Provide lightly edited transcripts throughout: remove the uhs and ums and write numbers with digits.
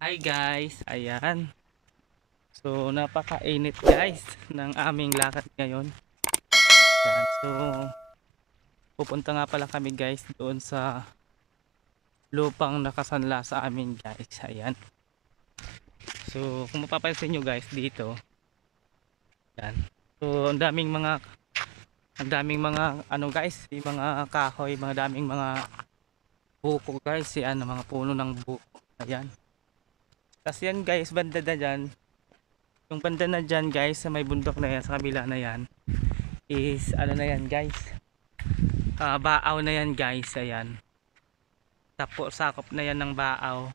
Hi guys, ayan. So napakainit guys ng aming lakad ngayon. Ayan. So pupunta nga pala kami guys doon sa lupang nakasanla sa amin guys. Ayan. So kung mapapansin nyo guys dito, ayan. So ang daming mga ano guys, yung mga kahoy, mga daming mga buko guys, yan mga puno ng buko. Ayan. Tapos yan guys, banda na dyan. Yung banda na dyan guys, sa may bundok na yan, sa kabila na yan, is ano na yan guys, baaw na yan guys. Ayan, sakop na yan ng baaw,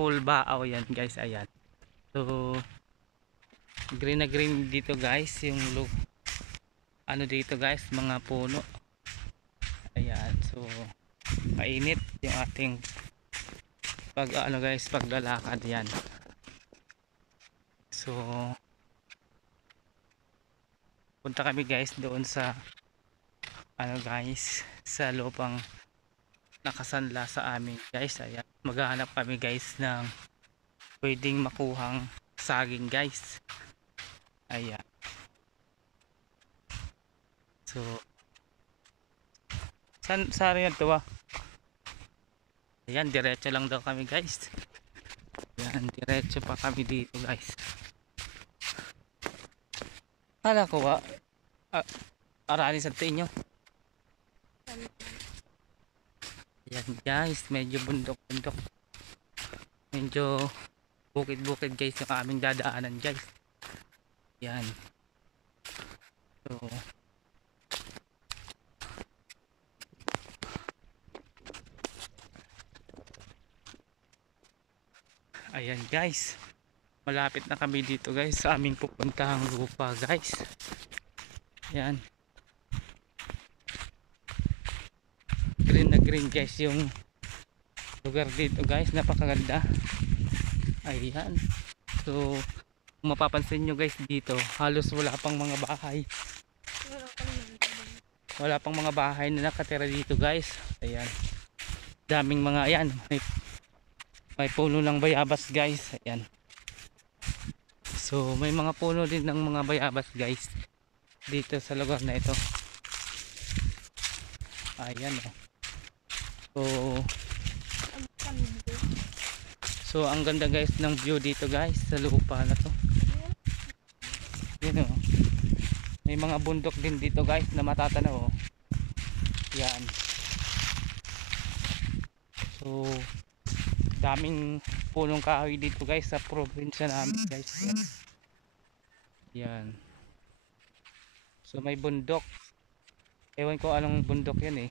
full baaw yan guys. Ayan, so green na green dito guys yung look, ano dito guys, mga puno. Ayan, so mainit yung ating paglalakad yan. So punta kami guys doon sa ano guys, sa lupang nakasanla sa amin guys. Ayan, maghahanap kami guys ng pwedeng makuhang saging guys. Ayan, so sa rin to ah. Ayan, diretso lang daw kami guys. Ayan, diretso pa kami dito guys. Kala ko arani sa tinyo. Ayan guys, medyo bundok-bundok, medyo bukid-bukid guys yung aming dadaanan guys. Ayan, so ayan guys, malapit na kami dito guys sa aming pupuntahang lupa guys. Ayan, green na green guys yung lugar dito guys, napakaganda. Ayan, so kung mapapansin nyo guys dito, halos wala pang mga bahay, na nakatira dito guys. Ayan, daming mga, ayan, may puno ng bayabas guys. Ayan, so may mga puno din ng mga bayabas guys dito sa lugar na ito. Ayan oh. So ang ganda guys ng view dito guys sa lupa na to. Yan oh. May mga bundok din dito guys na matatanaw oh. Yan. So daming punong kahoy dito guys sa probinsya namin guys. Yan. Yan. So may bundok. Ewan ko anong bundok yan eh.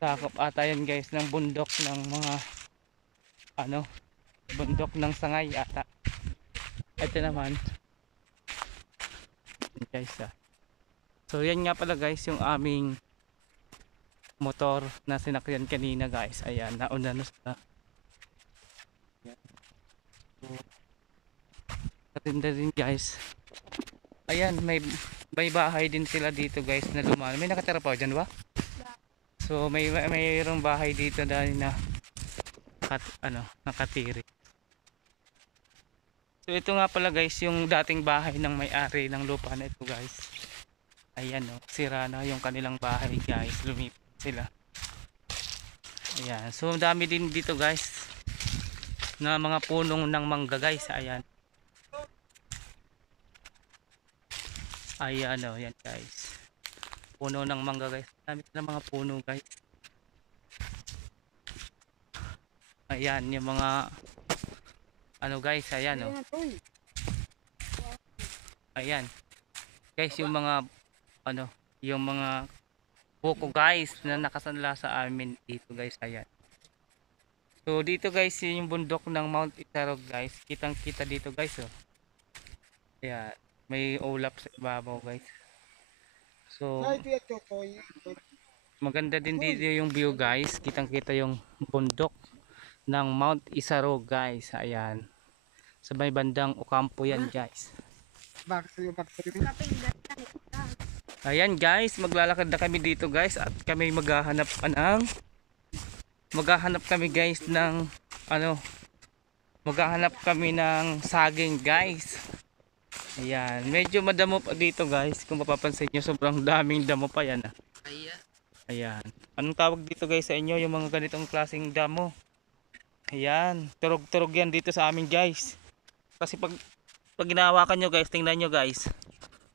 Sakop ata yan guys ng bundok ng mga ano, bundok ng sangay ata. Ito naman guys so yan nga pala guys yung aming motor na sinakyan kanina guys. Ayan, nauna na sa so, katinda din guys. Ayan, may bahay din sila dito guys na lumaan. May nakatira pa dyan ba? So mayroong bahay dito dahil na nakatiri. So ito nga pala guys yung dating bahay ng may-ari ng lupa na ito guys. Ayan oh, sira na yung kanilang bahay guys, lumipat sila. Ayan, so dami din dito guys na mga punong ng mangga guys. Ayan, ayan oh, yan guys, puno ng mangga guys. Dami na mga puno guys. Ayan yung mga ano guys. Ayan oh. Ayan guys yung mga ano, yung mga buko guys na nakasanla sa amin dito guys. Ayan, so dito guys yung bundok ng Mount Isarog guys, kitang kita dito guys oh. Ayan, may ulap sa ibabaw guys. So maganda din dito yung view guys, kitang kita yung bundok ng Mount Isarog guys. Ayan, sa may bandang Ocampo yan guys. Ayan guys, maglalakad na kami dito guys at kami maghahanap kami guys ng ano, maghahanap kami ng saging guys. Ayan, medyo madamo pa dito guys. Kung mapapansin nyo, sobrang daming damo pa yan ah. Ayan, anong tawag dito guys sa inyo yung mga ganitong klaseng damo? Ayan, turog-turog yan dito sa amin guys. Kasi pag ginawakan nyo guys, tingnan nyo guys,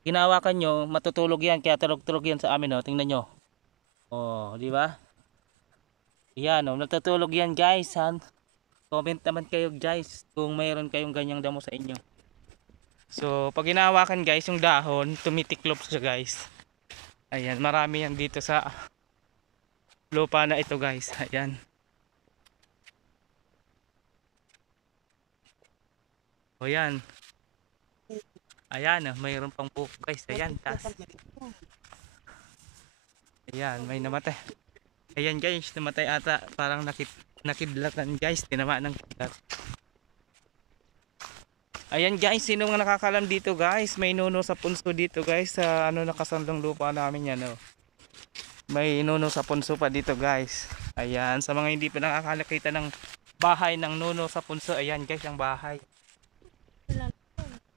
ginawakan nyo, matutulog yan, kaya turog-turog yan sa amin oh. Tingnan nyo, oh, di ba? Yan oh, natutulog yan guys ha? Comment naman kayo guys kung mayroon kayong ganyang damo sa inyo. So pag ginawakan guys yung dahon, tumitiklop siya guys. Ayan, marami yan dito sa lupa na ito guys. Ayan. O yan. Ayan, mayroon pang buko guys. Ayan, tas. Ayan, may namatay. Ayan guys, namatay ata. Parang nakidlatan guys. Tinamaan ng kidlat. Ayan guys, sino nga nakakalam dito guys? May nuno sa punso dito guys. Sa ano nakasandong lupa namin yan. Oh. May nuno sa punso pa dito guys. Ayan, sa mga hindi pa nakakakita ng bahay ng nuno sa punso. Ayan guys, ang bahay.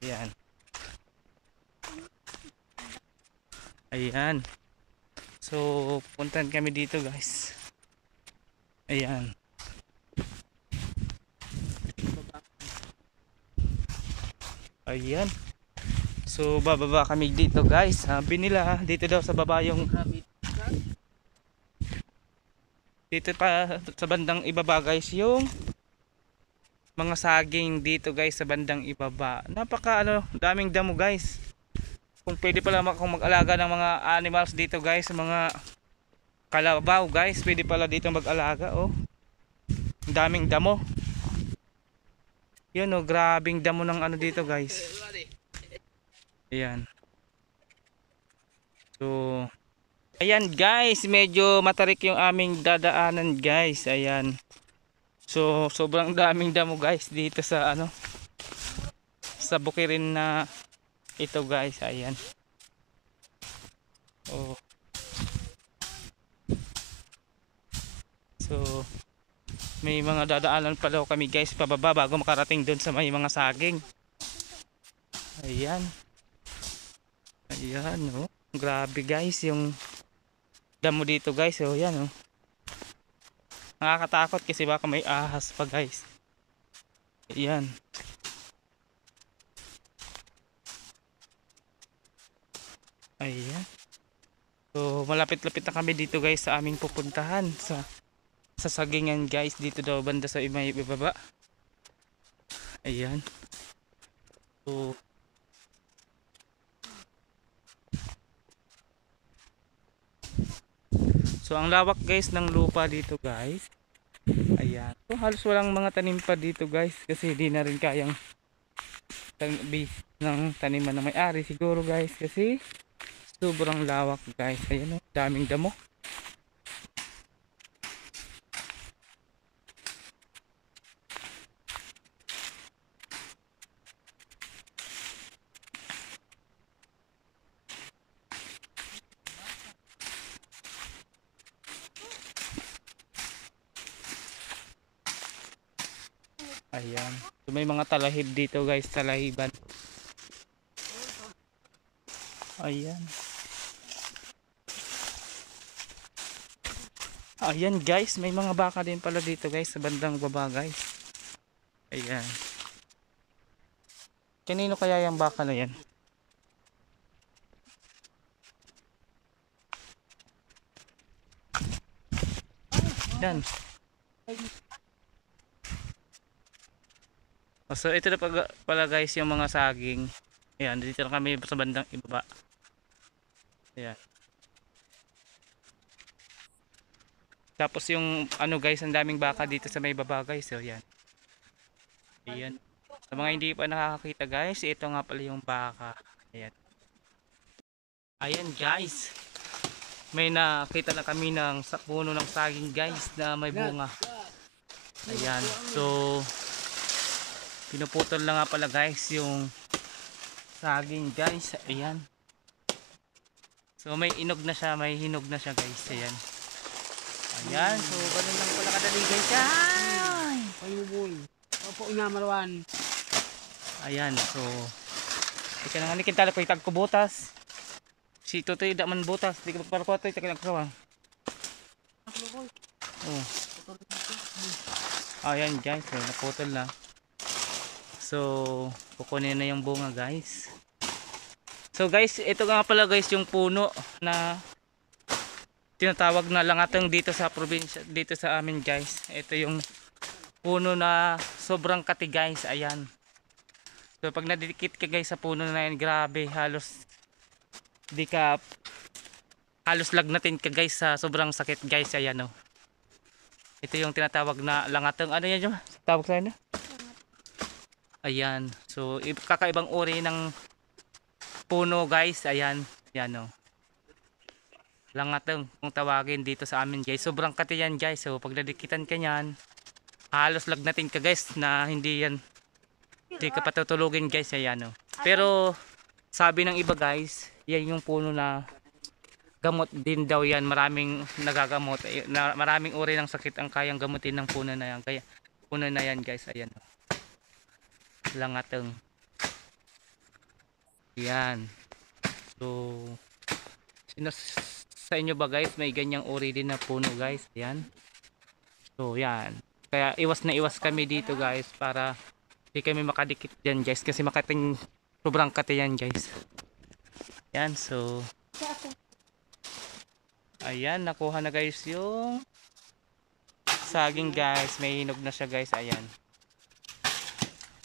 Ayan. Ayan. So, puntan kami dito guys. Ayan. Ayan. So, bababa kami dito guys. Sabi nila, dito daw sa baba yung dito pa sa bandang ibaba guys yung mga saging dito guys sa bandang ibaba. Napaka daming damo guys. Kung pwede pala akong mag-alaga ng mga animals dito guys, mga kalabaw guys, pwede pala dito mag-alaga oh. Daming damo. Yun oh, grabing damo ng dito guys. Ayan. So, ayan guys, medyo matarik yung aming dadaanan guys. Ayan. So, sobrang daming damo guys dito sa sa bukirin na ito guys. Ayan. Oh. So, may mga dadaanan pa daw kami guys pababa bago makarating doon sa may mga saging. Ayan. Ayan oh. Grabe guys yung damo dito guys. Oh, yan oh. Nakakatakot kasi baka may ahas pa guys. Ayan. Ayan. So malapit-lapit na kami dito guys sa aming pupuntahan sa sagingan guys, dito daw banda sa may ibaba. Ayan. So ang lawak guys ng lupa dito guys. Ayan. So halos walang mga tanim pa dito guys kasi di na rin kayang ng taniman na may-ari siguro guys kasi sobrang lawak guys. Ayan oh, daming damo. Ayan. So may mga talahib dito guys, talahiban. Ayan. Ayan guys, may mga baka din pala dito guys sa bandang baba guys. Ayan. Kanino kaya yung baka na yan? Yan. So ito na pala guys yung mga saging. Ayan, dito na kami sa bandang ibaba. Ayan. Tapos yung guys, ang daming baka dito sa may baba guys. So ayan. Ayan. Sa mga hindi pa nakakakita guys, ito nga pala yung baka. Ayan. Ayan guys. May nakita na kami ng puno ng saging guys na may bunga. Ayan. So pinuputol lang nga pala guys yung saging guys. Ayan. So may inog na siya, may hinog na siya guys. Ayan. Ayan. So ganun lang pala kadali guys. Ay! inamarawan. Ayan, so ika na nga kita na ko itag ko butas. Si Totoy da man butas, di ka magparkuha to, ita ka nagkawa. Oh. Ayan guys, so, naputol na. So, kukunin na yung bunga guys. So guys, ito nga pala guys yung puno na tinatawag na langatang dito sa probinsya, dito sa amin guys. Ito yung puno na sobrang kati guys, ayan. So pag nadidikit ka guys sa puno na yan, grabe, halos lagnatin ka guys sa sobrang sakit guys, ayan oh. Ito yung tinatawag na langatang, ano yan yung tawag sa ano? Ayan, so kakaibang uri ng puno guys, ayan, yan oh. Langatang kung tawagin dito sa amin guys, sobrang kati yan guys. So pag nadikitan ka yan, halos lagnatin ka guys na hindi ka patutulugin guys, ayan oh. Pero sabi ng iba guys, yan yung puno na gamot din daw yan, maraming nagagamot, maraming uri ng sakit ang kayang gamutin ng puno na yan, kaya puno na yan guys, ayan oh. Langatang yan. So sa inyo ba guys, may ganyang uri din na puno guys, ayan. So yan, kaya iwas na iwas kami dito guys para di kami makadikit dyan guys, kasi makating sobrang kati yan guys. Yan, so ayan, nakuha na guys yung saging guys, may hinog na siya guys, ayan.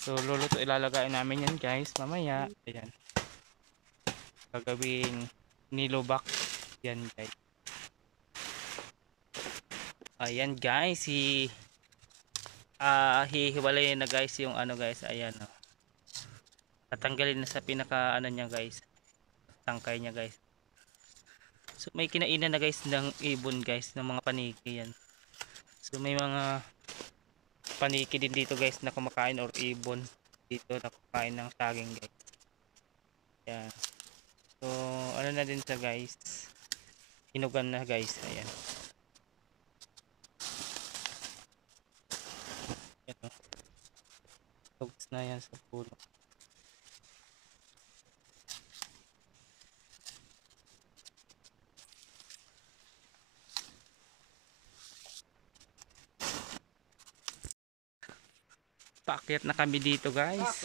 So luluto, ilalagay namin yan guys mamaya, ayan. Gagawing nilobak yan guys. Ayan guys, hihiwalay na guys yung ano guys, ayan oh. Tatanggalin na sa pinaka ano niya guys, tangkay niya guys. So may kinainan na guys ng ibon guys, ng mga paniki yan. So may mga paniki din dito guys na kumakain, or ibon dito na kumakain ng saging guys. Yan. So ano na din sa guys, hinugan na guys, ayan. Ito. Tugs na yan sa puno. Paakyat na kami dito guys.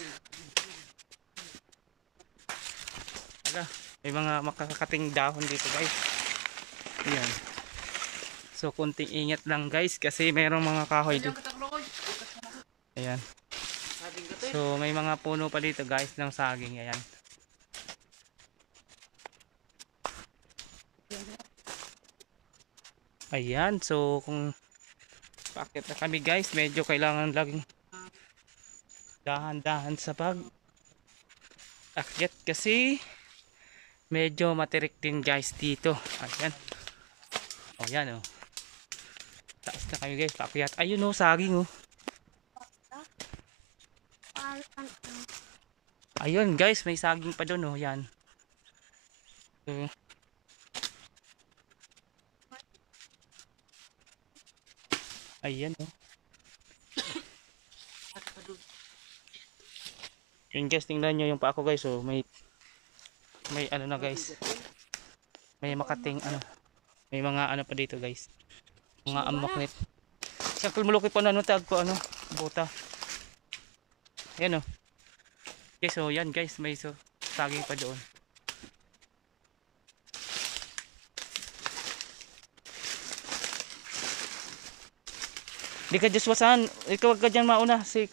Ala, may mga makakating dahon dito guys. Ayan. So kunting ingat lang guys, kasi mayroong mga kahoy dito. Ayan. So may mga puno pa dito guys ng saging, ayan. Ayan, so kung paakyat na kami guys, medyo kailangan laging dahan-dahan sa pag akyat kasi medyo matirik din guys dito. Ayan. O yan o. Taas na kami guys, paakyat. Ayun o, saging o. Ayun guys, may saging pa doon o. Yan. So, ayan o. Yun guys, tingnan nyo yung pa ako guys. So may ano na guys, may makating ano, may mga ano pa dito guys, mga amaknit. Siyempre mulukit po na ano, tag po ano, buta. Ayan o guys, so yan guys, may so saging pa doon. Di ka just wasan, ikaw wag ka dyan mauna, si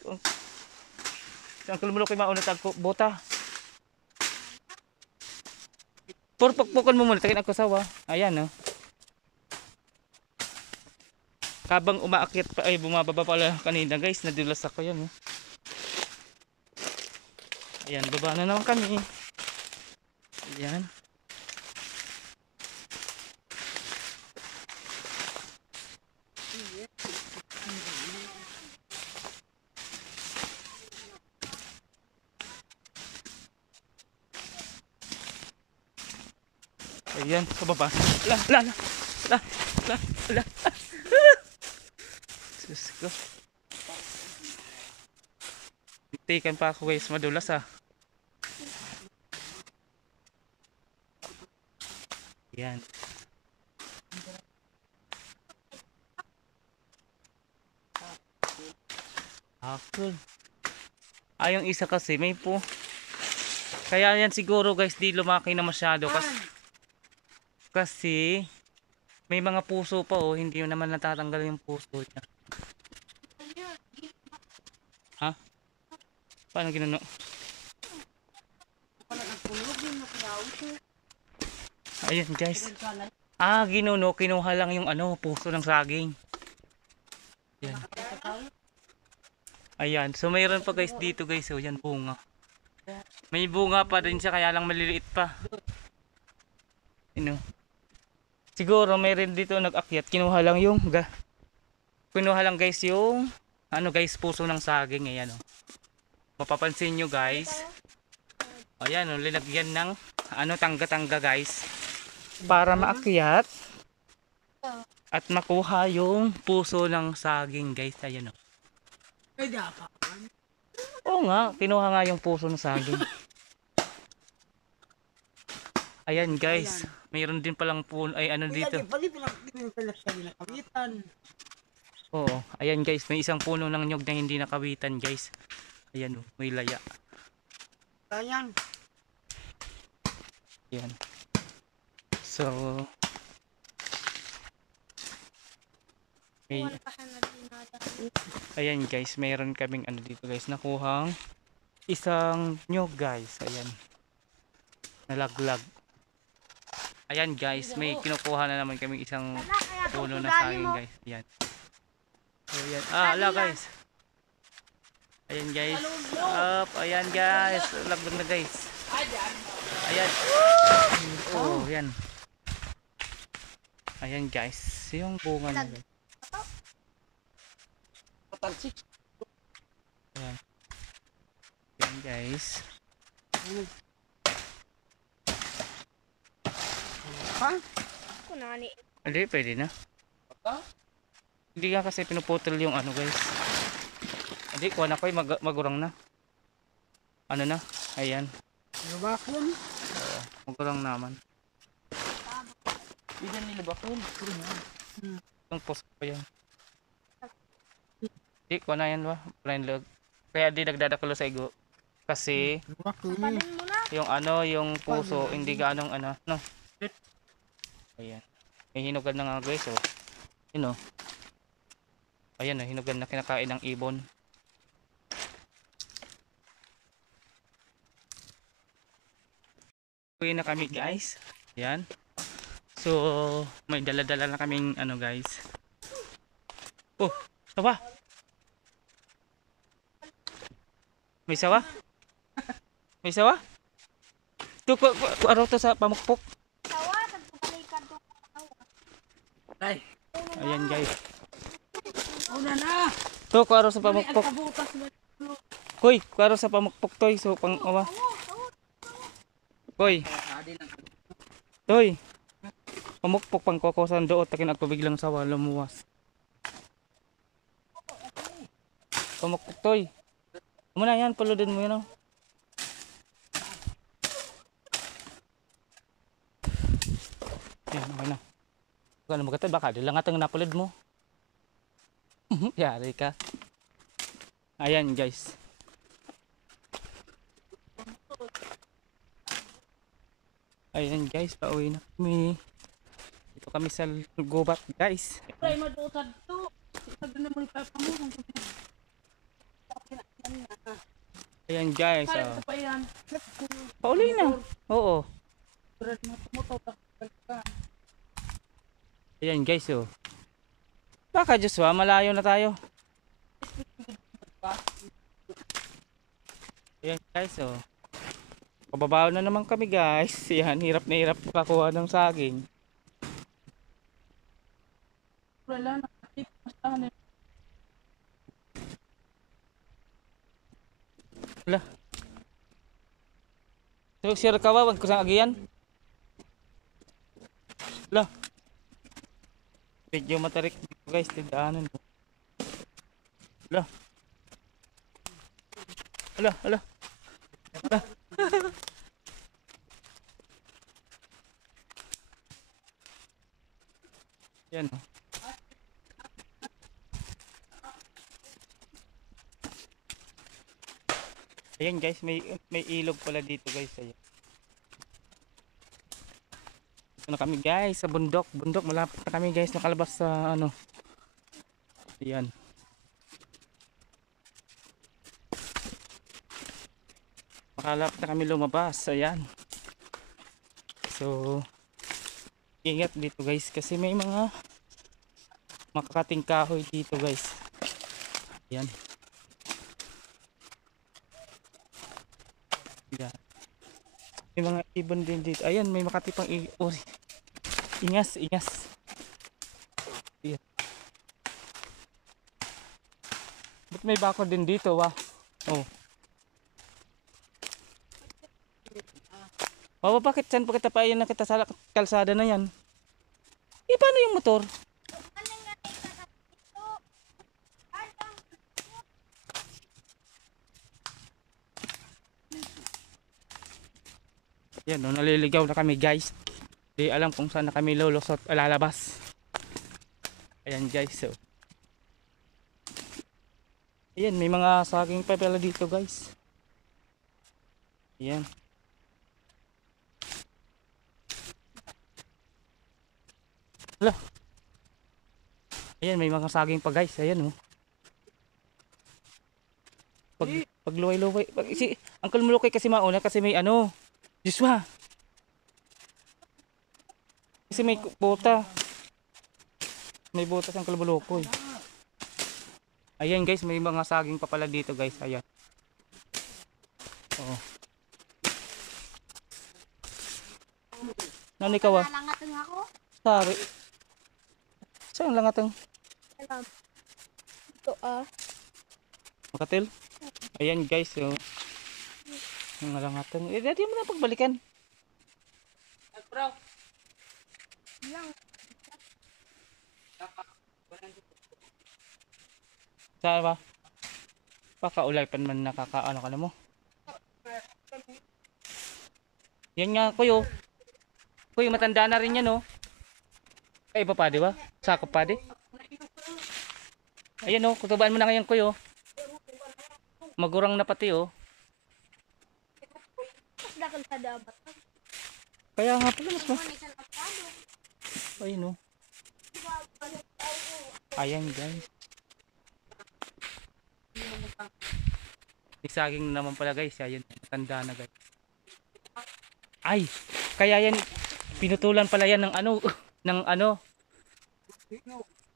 Uncle Mulukay mauna tag po buta. Purpukpukan mo muna, takin ako sawa. Ayan oh. Kabang umaakyat pa, ay bumababa pala kanina guys, nadulas ako yan oh. Ayan, baba na naman kami. Ayan. Ayan, kababa. La. Sus ko. Tikan pa ako guys, madulas ah. Yan. Cool. Yung isa kasi may po. Kaya yan siguro guys di lumaki na masyado kasi may mga puso pa oh, hindi yun naman natatanggal yung puso niya. Ha? Paano ginuno? Ayun guys. Ginuno, kinuha lang yung puso ng saging. Yan. Ayan, so mayroon pa guys dito guys, oh yan bunga. May bunga pa din siya kaya lang maliliit pa. Siguro mayroon dito nag-akyat, kinuha lang guys yung guys puso ng saging. Ayan oh. Mapapansin nyo guys. Ayan oh, linagyan ng tangga-tangga guys para maakyat at makuha yung puso ng saging guys. Ayan oh. Oo nga, kinuha nga yung puso ng saging. Ayan guys, mayroon din palang puno dito. Oo, ayan guys, may isang puno ng nyog na hindi nakawitan guys. Ayan oh, may laya. Ayan. Ayan. So, ayan guys, mayroon kaming dito guys, nakuhang isang nyog guys. Ayan. Nalaglag. Ayan guys, may kinukuha na naman kaming isang puno na saging guys. Ayan. So, ayan. Ala guys. Ayan guys. Ayan guys. Laglag na guys. Ayan. Oh, ayan. Ayan guys. Yung bunga na guys. Ayan. Ayan guys. Ha? Hindi, pwede na. Hindi nga kasi pinuputol yung guys. Hindi, kuha na ko magurang na. Na? Ayan. Nilabakon? Oo, magurang naman. Hindi nilabakon. Itong post pa yan. Hindi, kuha na yan ba? Blind log. Kaya di nagdadakalo sa igo. Kasi yung yung puso hindi gaanong no. Ayan. May hinugan na nga guys oh. Ayan oh, hinugan na kinakain ng ibon. Uwi na kami guys. Ayan. So may dala-dala na kaming guys. Oh, sawa. May sawa? May sawa? Ito ko araw to sa pamukpok. Ay. Ayan guys. Una na. To ko araw sa pamukpok. Koy, ko araw sa pamukpok toy so pang Koy. Toy. Pamukpok pang kokosan doot takin at biglang sawa lumuwas. Pamukpok toy. Muna yan, puludin mo yun oh. Ayan, okay na. Kung magatad baka lang atang napulid mo. Yari ka. Ayan guys. Ayan guys, pauwi na kami. Dito kami sa gubat guys. Ay madutad to. Sabi naman ipapamulong ko. Ayan guys. Kaya pa yan. Pauli na. Oo. Ayan guys oh. Baka Joshua, malayo na tayo. Ayan guys oh. Pababaw na naman kami guys. Yan, hirap na hirap kakuha ng saging. Wala na. Wala. So, sir kawa, wag ko sang agiyan. Wala. Medyo matarik dito guys, tindaanan mo. Wala. Ala, ala. Ala. Yan oh. Ayan guys, may ilog pala dito guys. Ayan. Ito na kami guys sa bundok. Bundok, malapit na kami guys nakalabas sa ano. Ayan. Makalapit na kami lumabas. Ayan. So, ingat dito guys kasi may mga makakating kahoy dito guys. Ayan. Ayan. May mga ibon din dito. Ayan, may makatipang ingas, ingas. Ayan. Ba't may bako din dito, wah? Oh. Oh, bakit saan pa kita pa yan na kita sa kalsada na yan? Eh, paano yung motor? Yan, no, naliligaw na kami guys. Di alam kung saan na kami lulusot, lalabas. Ayan guys, so. Ayan, may mga saging pa pala dito guys. Ayan. Hala. Ayan, may mga saging pa guys. Ayan oh. Pag luway-luway. Si Uncle Mulukoy kasi mauna kasi may ano. Joshua. Kasi may bota. May bota sa Uncle Mulukoy. Ayan guys, may mga saging pa pala dito guys. Ayan. Oo. Nani ka wa? Nalangatang ako. Sari. Saan langatang? Alam. Ito Makatil? Ayan guys, so. Ang langatang. Eh, dati mo na pagbalikan. Bro. Lang. Saan ba? Pakaulay pa man nakakaano ka na mo. Yan nga kuyo. Kuyo matanda na rin yan oh. Ay iba pa di ba? Sakop pa di. Ayan oh, kutubaan mo na ngayon kuyo. Magurang na pati oh. Mas dakal sa dapat. Kaya nga pala mas ma. Ayun oh. Ayan guys. Saging na naman pala guys. Ayan, tanda na guys. Ay, kaya yan pinutulan pala yan ng ano, ng ano.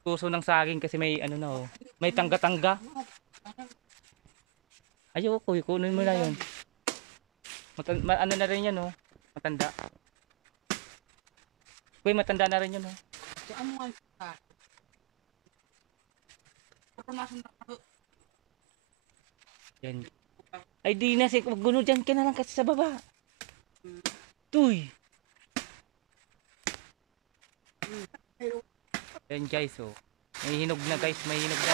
Puso ng saging kasi may ano na oh. May tangga-tangga. Ayo, kunin mo na 'yon. Ano na rin 'yan oh. Matanda. Kuy, matanda na rin 'yun oh. Yan. Ay di na si magguno diyan ka na lang kasi sa baba. Tuy. Yan guys oh. May hinog na guys, may hinog na.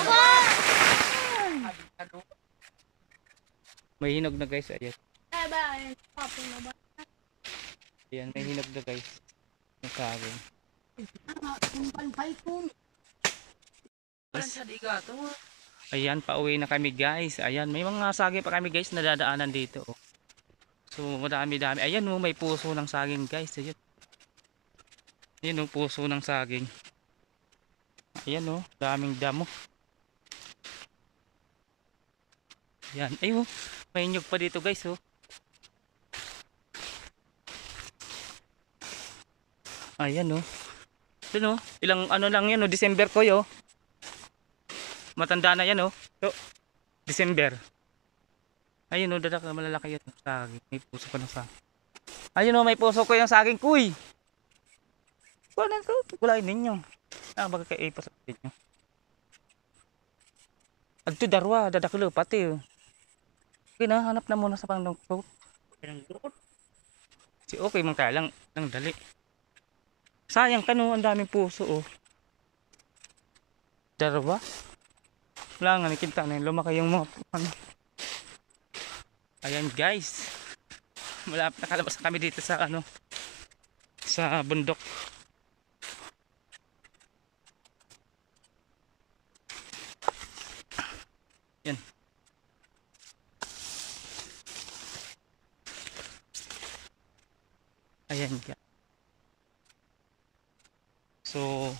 May hinog na guys, ayan. Ayan, may hinog na guys. Ang saging. Ayan, pauwi na kami guys. Ayan, may mga saging pa kami guys na dadaanan dito oh. So madami-dami. Ayan oh, may puso ng saging guys. Ayan. Ayan oh, puso ng saging. Ayan oh, daming damo. Ayan, ay oh, may nyug pa dito guys oh. Ayan oh. Ito oh, ilang ano lang yan oh, December ko yo. Matanda na yan oh. So, December. Ayun oh, dadak malalaki yan saging. May puso pa ng saging. Ayun oh, may puso ko yung saging kuy. Wala to, kulay ninyo. Ah, baga kay ipas ninyo. Agto darwa, dadaklo pati oh. Okay na, hanap na muna sa pangdong coat. Si okay man kaya lang, nang dali. Sayang ka no, ang daming puso oh. Darwa. Wala nga, nakita na yun, lumaki yung mga ano. Ayan guys. Malapit nakalabas na kami dito sa ano, sa bundok. Yan. Ayan guys. So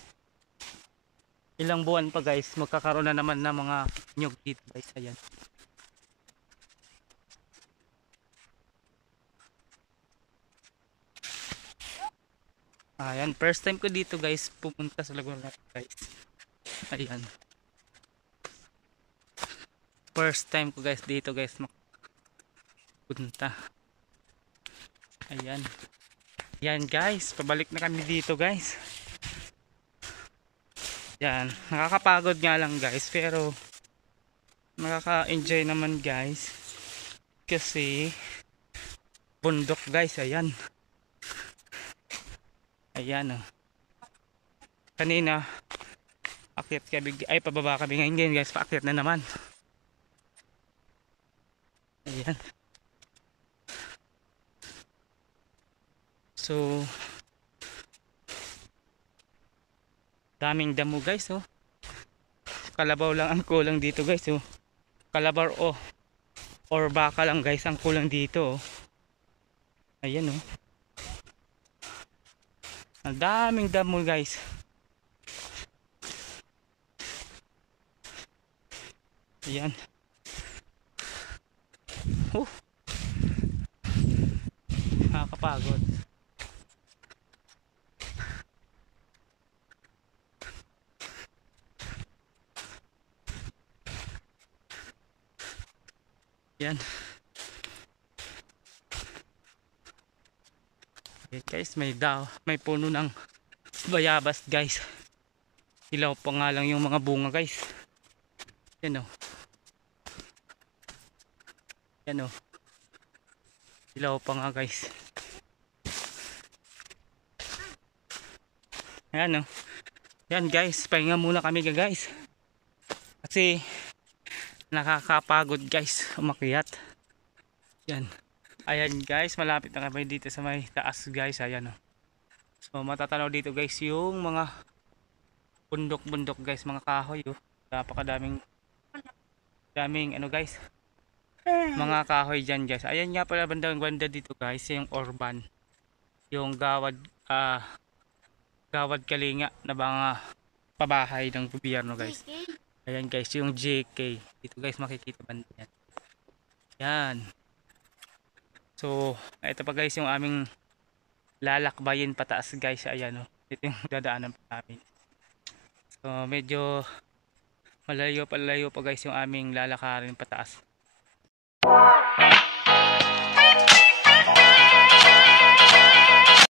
ilang buwan pa guys, magkakaroon na naman ng mga nyug dito guys. Ayan. Ayan, first time ko dito guys pupunta sa Laguna guys. Ayan. First time ko guys dito guys mapunta. Ayan. Yan guys, pabalik na kami dito guys. Yan, nakakapagod nga lang guys, pero nakaka-enjoy naman guys. Kasi bundok guys, ayan. Ayan oh. Kanina akyat kami, ay pababa kami ngayon guys, paakyat na naman. Ayan. So daming damo guys oh. Kalabaw lang ang kulang dito guys oh. Kalabaw oh, or baka lang guys ang kulang dito oh. Ayan oh. Ang daming damo guys. Ayan. Nakakapagod. Yan. Okay guys, may puno ng bayabas guys. Hilaw pa nga lang yung mga bunga guys. Yan o. Yan o. Hilaw pa nga guys. Ayan o. Yan guys, pahinga muna kami guys. Kasi nakakapagod guys umakyat. Yan. Ayan guys, malapit na kami dito sa may taas guys. Ayan o. So matatanaw dito guys yung mga bundok-bundok guys, mga kahoy oh. Napakadaming ano guys, mga kahoy dyan guys. Ayan nga pala bandang banda dito guys, yung Orban, yung Gawad Kalinga na mga pabahay ng gobyerno guys. Ayan guys, yung JK dito guys, makikita banda yan. Yan. So ito pa guys yung aming lalakbayin pataas guys. Ayan oh. Ito yung dadaanan pa namin. So medyo malayo pa guys yung aming lalakarin pataas.